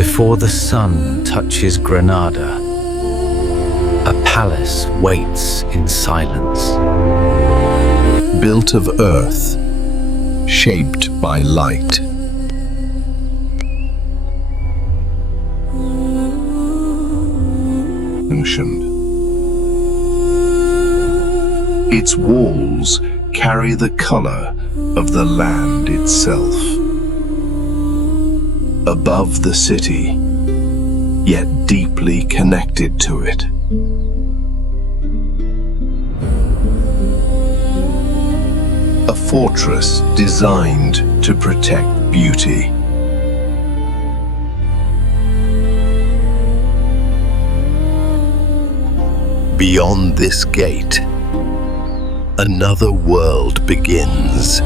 Before the sun touches Granada, a palace waits in silence. Built of earth, shaped by light. Ancient. Its walls carry the color of the land itself. Above the city, yet deeply connected to it. A fortress designed to protect beauty. Beyond this gate, another world begins.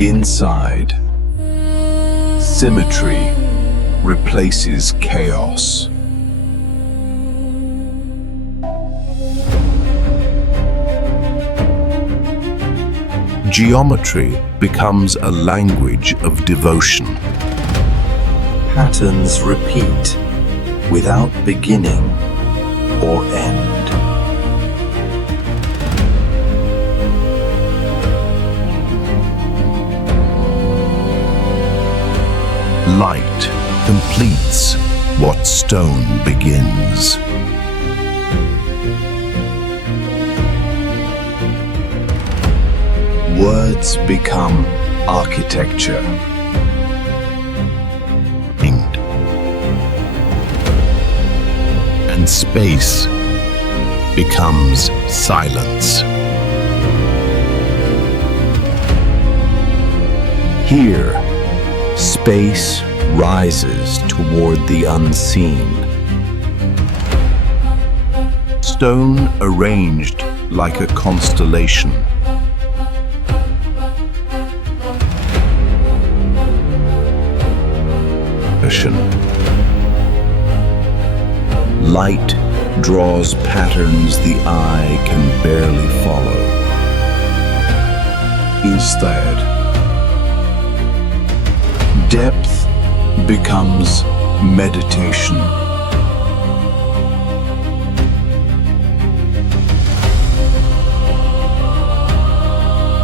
Inside, symmetry replaces chaos. Geometry becomes a language of devotion. Patterns repeat without beginning or end. Light completes what stone begins. Words become architecture. And space becomes silence. Here, space rises toward the unseen. Stone arranged like a constellation. Light draws patterns the eye can barely follow. Instead, depth becomes meditation.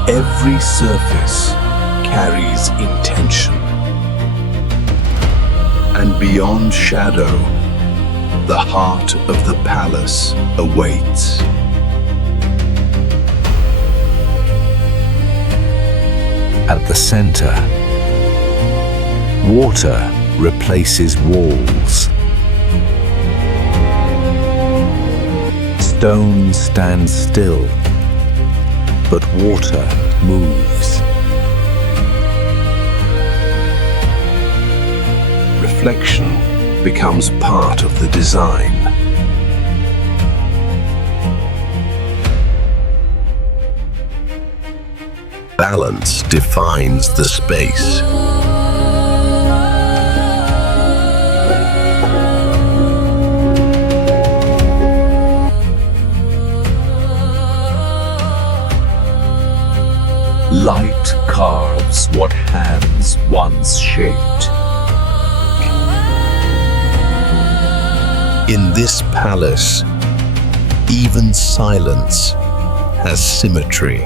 Every surface carries intention. And beyond shadow, the heart of the palace awaits. At the center, water replaces walls. Stone stands still, but water moves. Reflection becomes part of the design. Balance defines the space. Light carves what hands once shaped. In this palace, even silence has symmetry.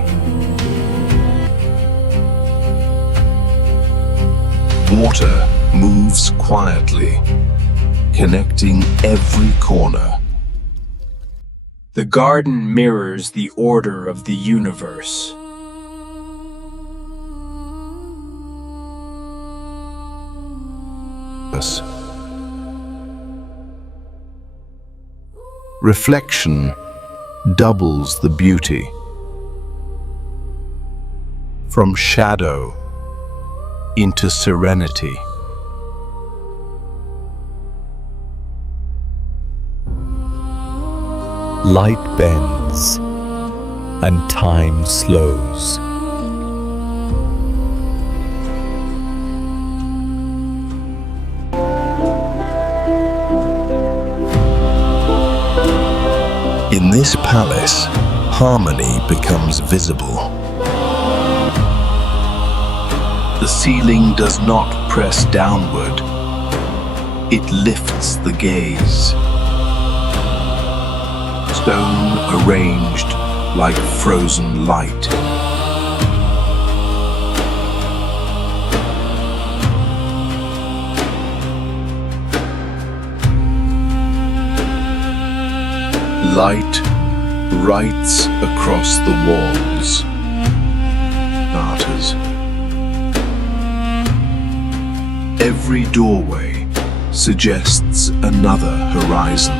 Water moves quietly, connecting every corner. The garden mirrors the order of the universe. Reflection doubles the beauty. From shadow into serenity. Light bends and time slows. In this palace, harmony becomes visible. The ceiling does not press downward. It lifts the gaze. Stone arranged like frozen light. Light writes across the walls. Arters. Every doorway suggests another horizon.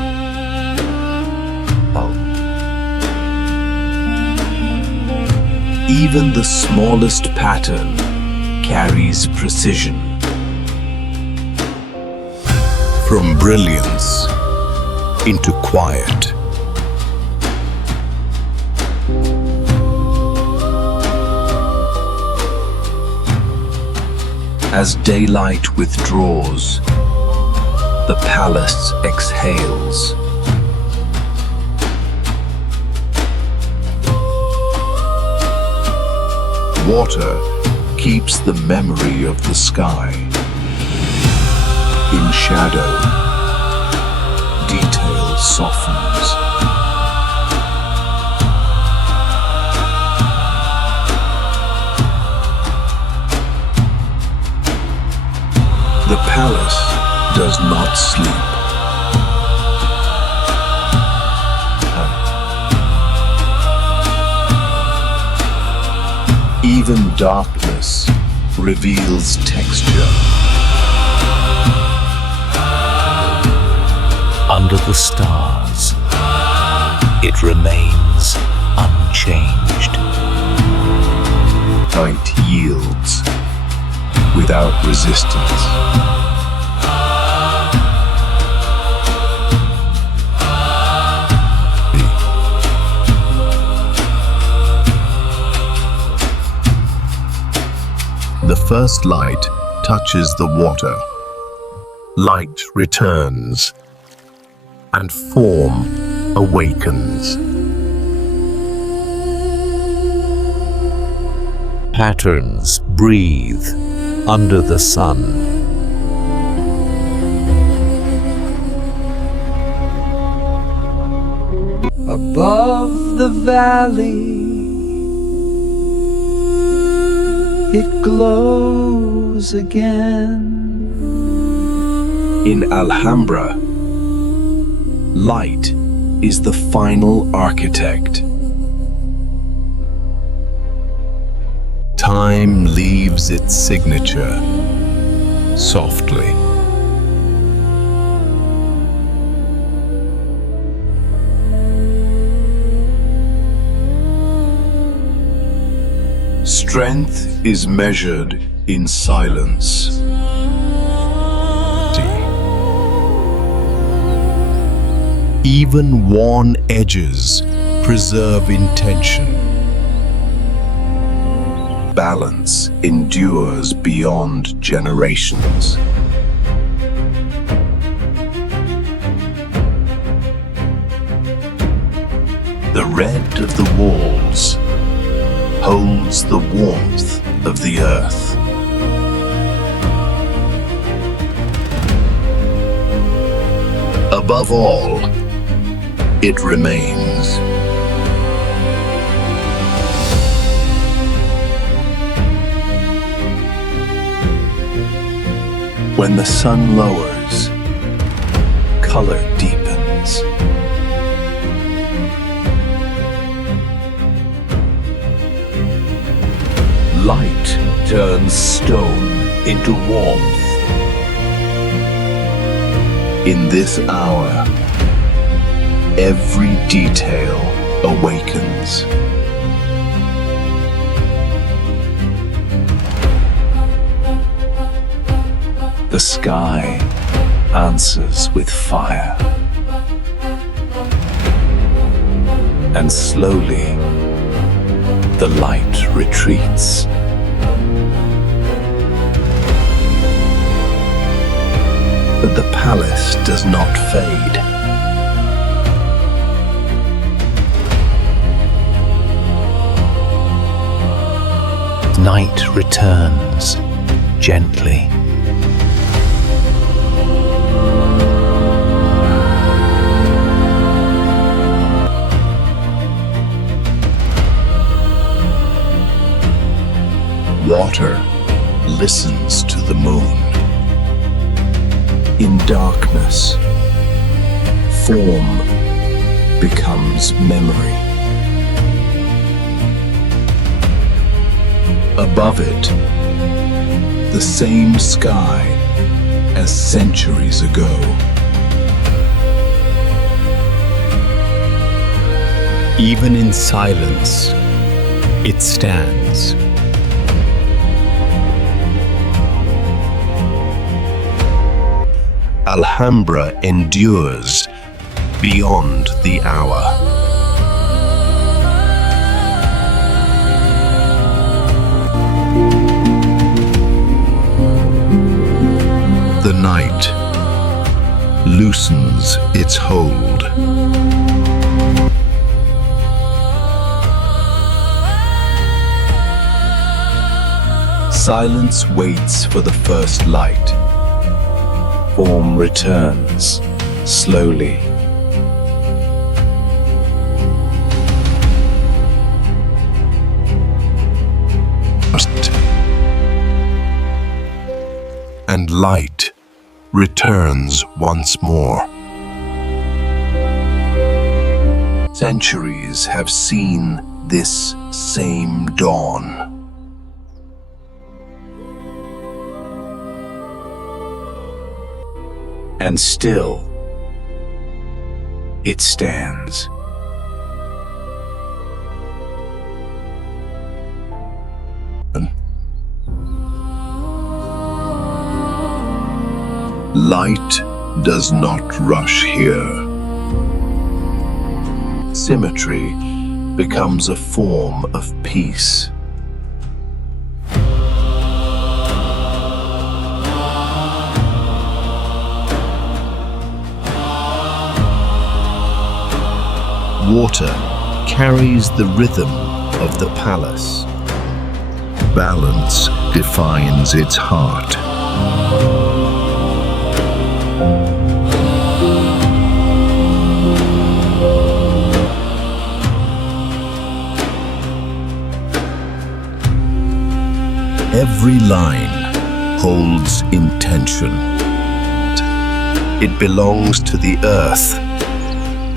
Even the smallest pattern carries precision. From brilliance into quiet. As daylight withdraws, the palace exhales. Water keeps the memory of the sky in shadow. Detail softens. The palace does not sleep. Even darkness reveals texture. Under the stars, it remains unchanged. Night yields without resistance. The first light touches the water. Light returns, and form awakens. Patterns breathe under the sun. Above the valley, it glows again. In Alhambra, light is the final architect. Time leaves its signature softly. Strength is measured in silence. Even worn edges preserve intention. Balance endures beyond generations. The red of the walls holds the warmth of the earth. Above all, it remains. When the sun lowers, color deepens. Light turns stone into warmth. In this hour, every detail awakens. The sky answers with fire. And slowly, the light retreats. But the palace does not fade. Night returns, gently. Water listens to the moon. In darkness, form becomes memory. Above it, the same sky as centuries ago. Even in silence, it stands. Alhambra endures beyond the hour. The night loosens its hold. Silence waits for the first light. Form returns slowly. And light returns once more. Centuries have seen this same dawn. And still, it stands. Light does not rush here. Symmetry becomes a form of peace. Water carries the rhythm of the palace. Balance defines its heart. Every line holds intention. It belongs to the earth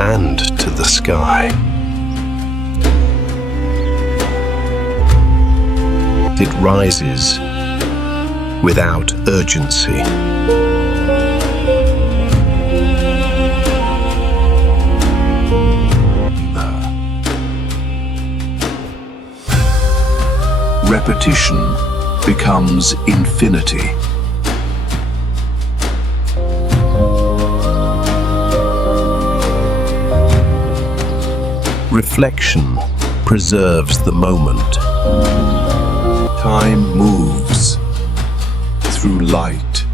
and to the sky. It rises without urgency. Repetition becomes infinity. Reflection preserves the moment. Time moves through light.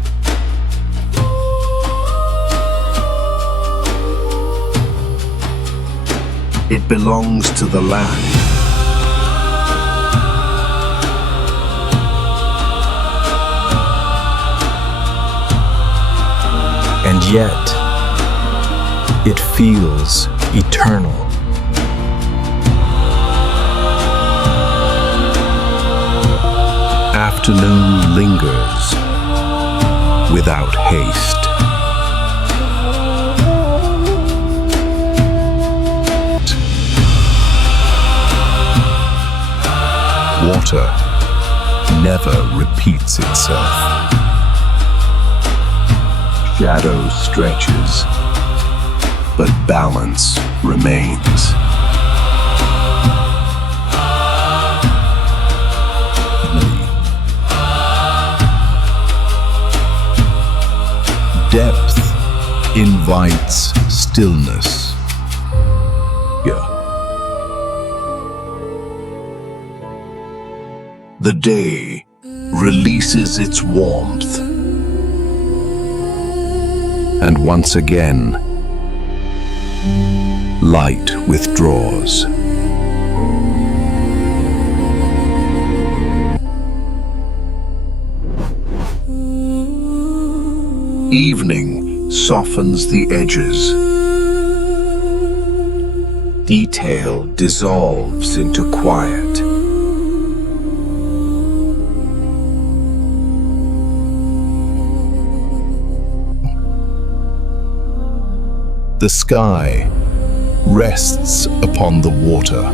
It belongs to the land. And yet, it feels eternal. Afternoon lingers without haste. Water never repeats itself. Shadow stretches, but balance remains. Depth invites stillness. The day releases its warmth. And once again, light withdraws. Evening softens the edges. Detail dissolves into quiet. The sky rests upon the water.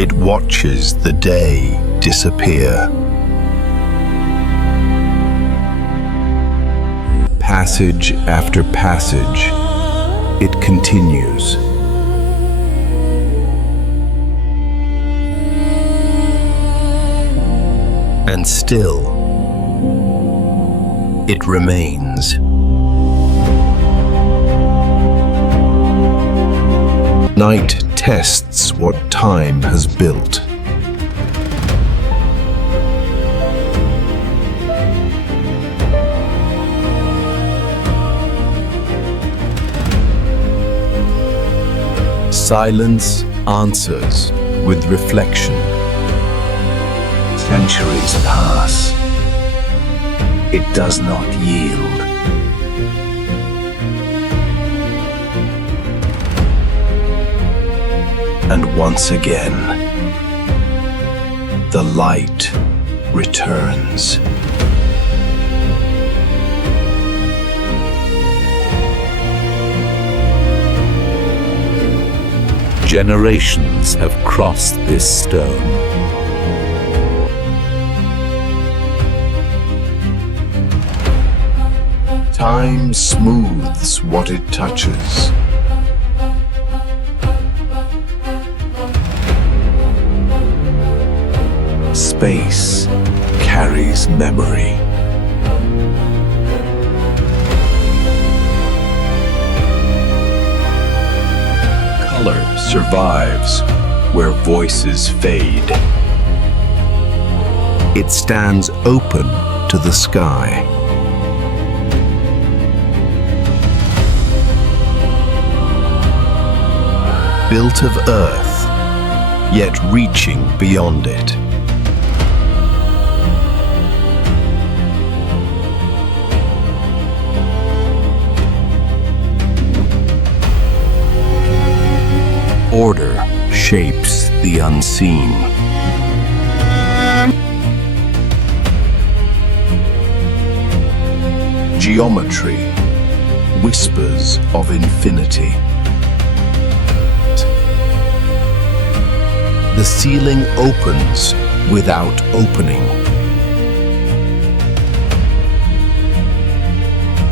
It watches the day disappear. Passage after passage, it continues. And still, it remains. Night tests what time has built. Silence answers with reflection. Centuries pass. It does not yield. And once again, the light returns. Generations have crossed this stone. Time smooths what it touches. Space carries memory. Color survives where voices fade. It stands open to the sky. Built of earth, yet reaching beyond it. Order shapes the unseen. Geometry, whispers of infinity. The ceiling opens without opening.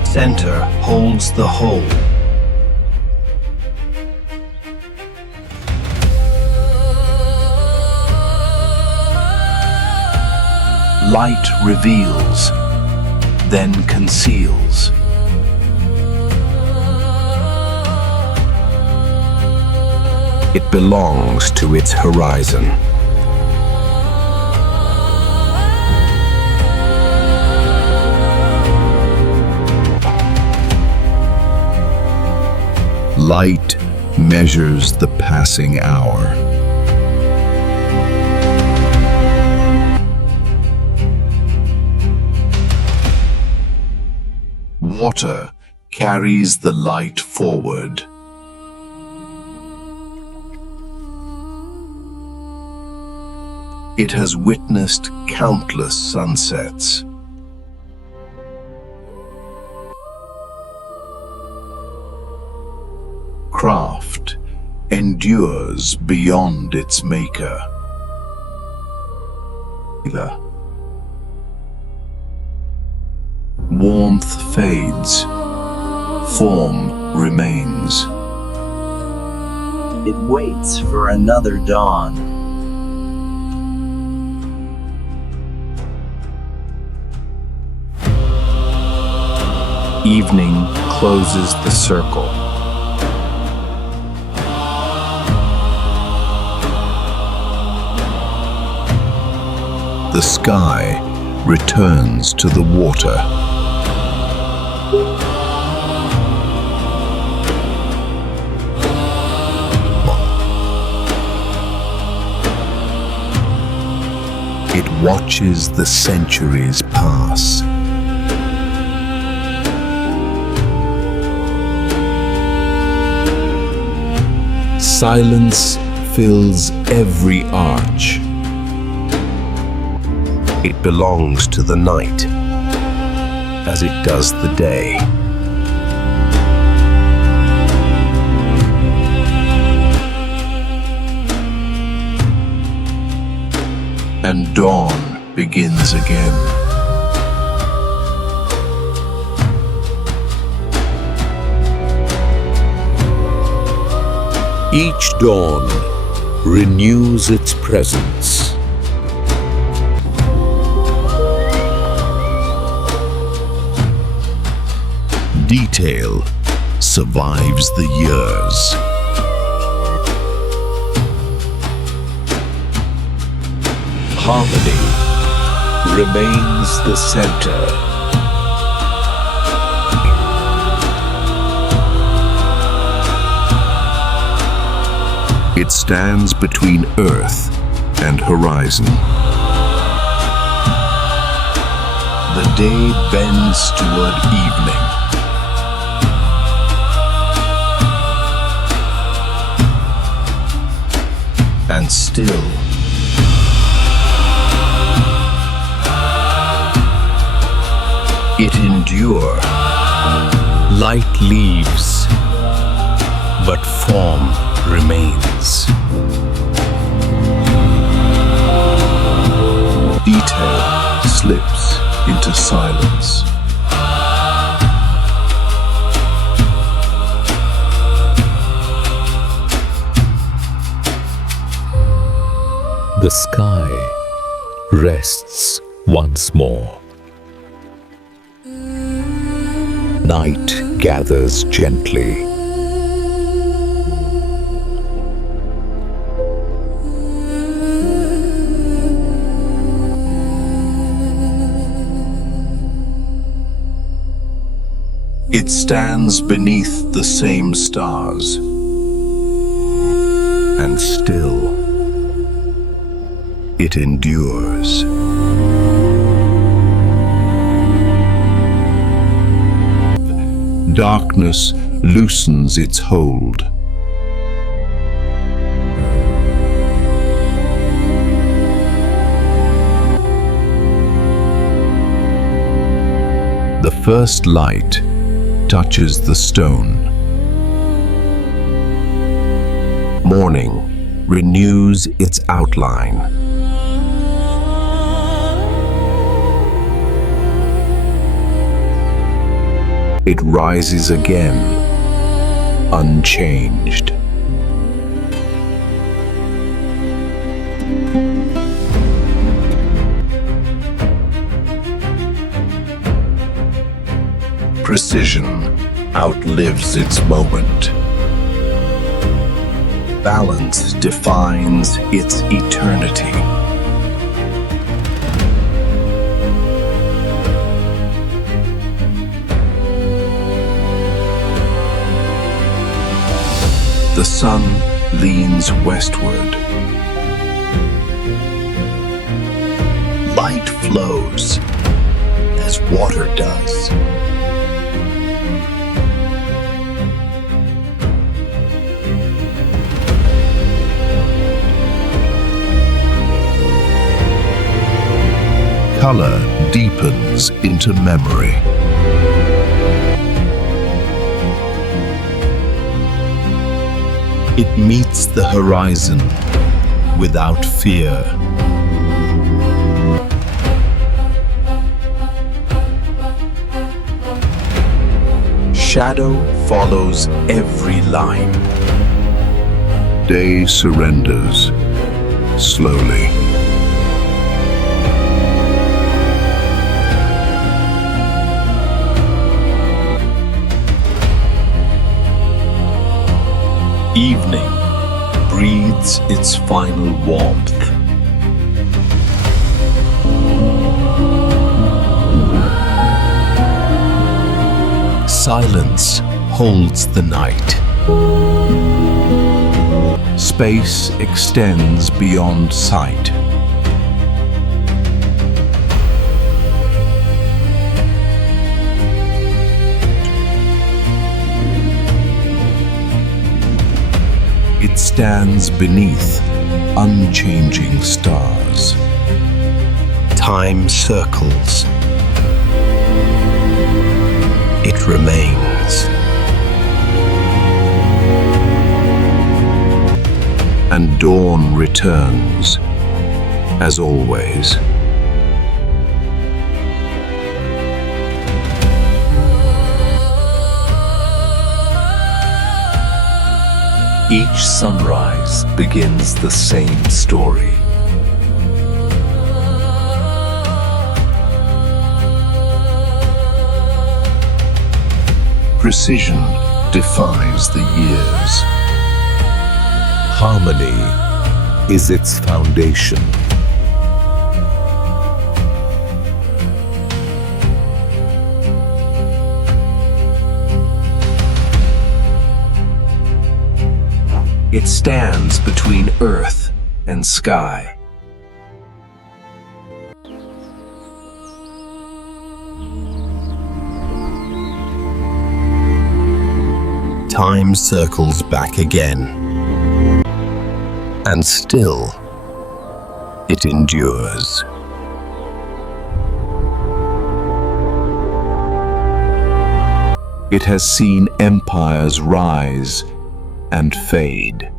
Center holds the whole. Light reveals, then conceals. It belongs to its horizon. Light measures the passing hour. Water carries the light forward. It has witnessed countless sunsets. Craft endures beyond its maker. Warmth fades, form remains. It waits for another dawn. Evening closes the circle. The sky returns to the water. It watches the centuries pass. Silence fills every arch. It belongs to the night, as it does the day. And dawn begins again. Each dawn renews its presence. Detail survives the years. Harmony remains the center. It stands between earth and horizon. The day bends toward evening. And still, it endures. Light leaves, but form remains. Detail slips into silence. The sky rests once more. Night gathers gently. It stands beneath the same stars. And still, it endures. Darkness loosens its hold. The first light touches the stone. Morning renews its outline. It rises again, unchanged. Precision outlives its moment. Balance defines its eternity. The sun leans westward. Light flows as water does. Color deepens into memory. It meets the horizon without fear. Shadow follows every line. Day surrenders slowly. Evening breathes its final warmth. Silence holds the night. Space extends beyond sight. It stands beneath unchanging stars. Time circles. It remains. And dawn returns, as always. Each sunrise begins the same story. Precision defies the years. Harmony is its foundation. It stands between earth and sky. Time circles back again. And still, it endures. It has seen empires rise and fade.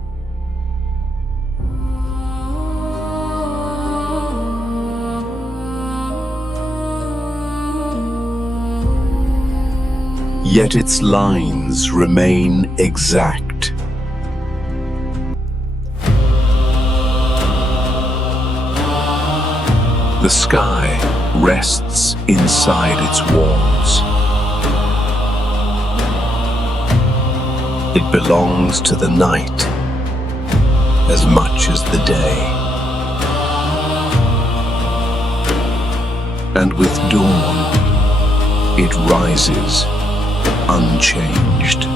Yet its lines remain exact. The sky rests inside its walls. It belongs to the night as much as the day. And with dawn, it rises unchanged.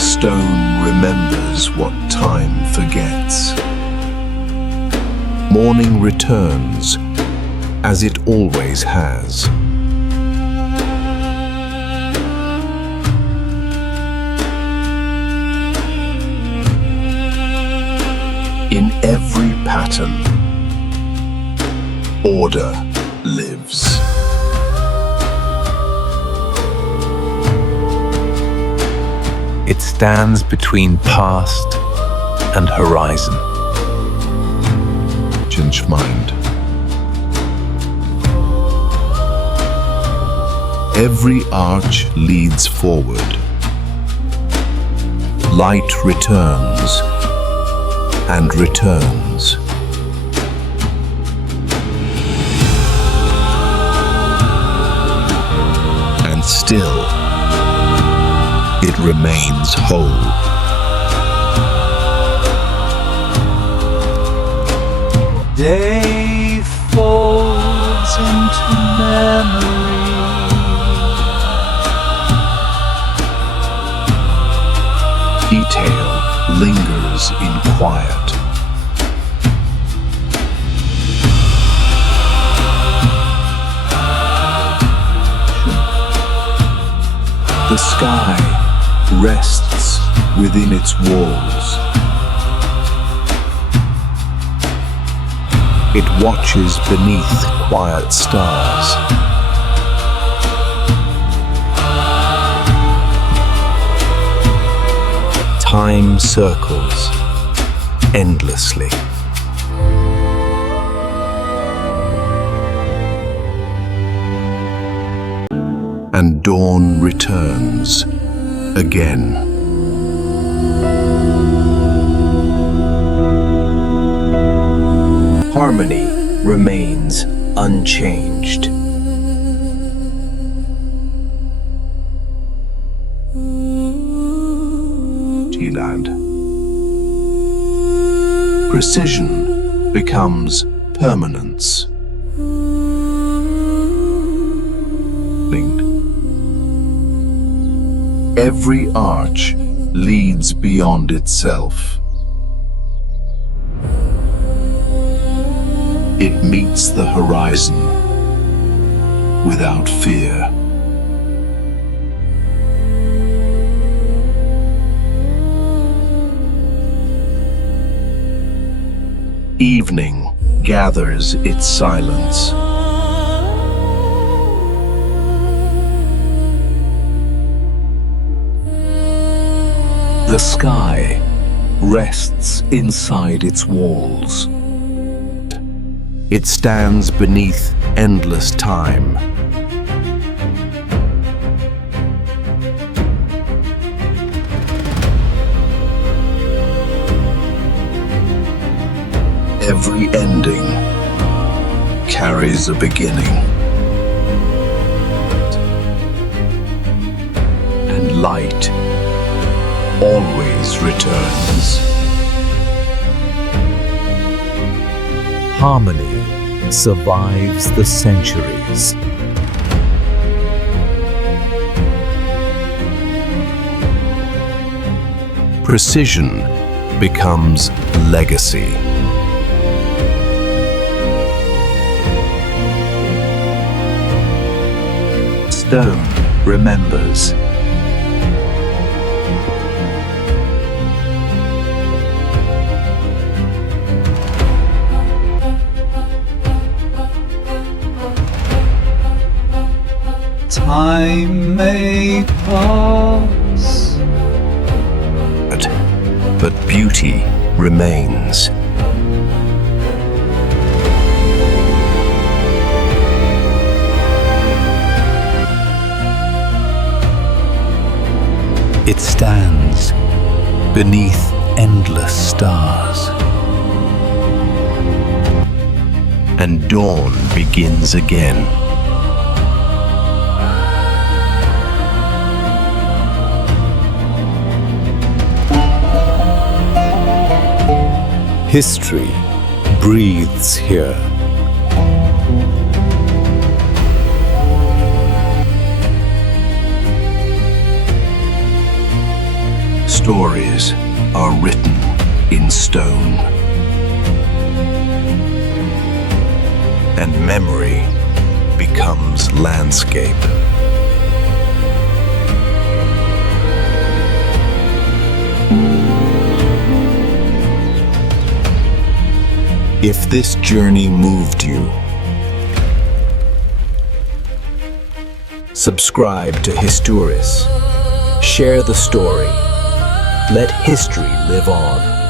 Stone remembers what time forgets. Morning returns, as it always has. In every pattern, order lives. It stands between past and horizon. Change mind. Every arch leads forward. Light returns and returns. And still, it remains whole. Day folds into memory. Detail lingers in quiet. The sky rests within its walls. It watches beneath quiet stars. Time circles endlessly. And dawn returns again. Harmony remains unchanged. T-Land. Precision becomes permanence. Every arch leads beyond itself. It meets the horizon without fear. Evening gathers its silence. The sky rests inside its walls. It stands beneath endless time. Every ending carries a beginning. And light always returns. Harmony survives the centuries. Precision becomes legacy. Stone remembers. Time may pass, But beauty remains. It stands beneath endless stars. And dawn begins again. History breathes here. Stories are written in stone. And memory becomes landscape. If this journey moved you, subscribe to Histouris. Share the story. Let history live on.